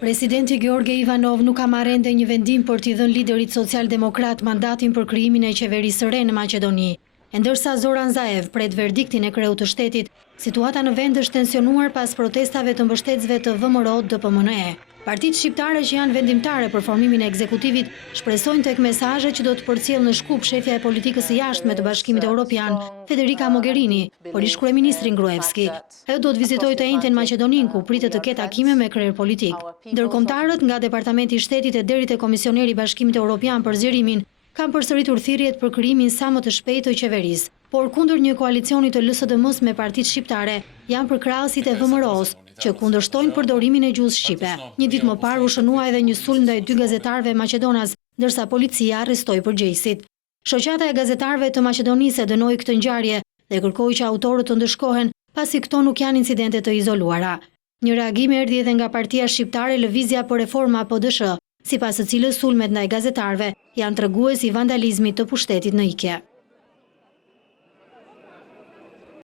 Presidenti Gjorge Ivanov nuk ka marrë ende një vendim për t'i dhënë liderit social-demokrat mandatin për krijimin e qeverisë së re në Maqedoni. E ndërsa Zoran Zaev pret verdiktin e kreut të shtetit, situata në vend është tensionuar pas protestave të mbështetësve të VMRO-DPMNE. Partitë shqiptare që janë vendimtare për formimin e ekzekutivit shpresojnë tek mesazhet që do të përcjellë në Shkup shefja e politikës së jashtme të Bashkimit Evropian, Federica Mogherini, por ish kryeministri Gruevski. Ajo do të vizitojë të njëjtën Maqedoninë ku pritet të ketë takime me kryer politik. Ndërkombëtarët nga Departamenti i Shtetit e deri te Komisioneri i Bashkimit Evropian për zgjerimin kanë përsëritur thirrjet për krijimin sa më të shpejtë të qeverisë. Por kundër një koalicioni të LSDM-s me partitë shqiptare, janë përkrahësit e VMRO-s, që kundërshtojnë përdorimin e gjuhës shqipe. Një ditë më parë u shënua edhe një sulm ndaj 2 gazetarëve maqedonas, ndërsa policia arrestoi përgjegjësit. Shoqata e gazetarëve të Maqedonisë dënoi këtë ngjarje dhe kërkoi që autorët të ndëshkohen, pasi këto nuk janë incidente të izoluara. Një reagim erdhi edhe nga Partia Shqiptare Lëvizja për Reforma PDSH, sipas së cilës sulmet ndaj gazetarëve janë tregues i vandalizmit të pushtetit në Ike.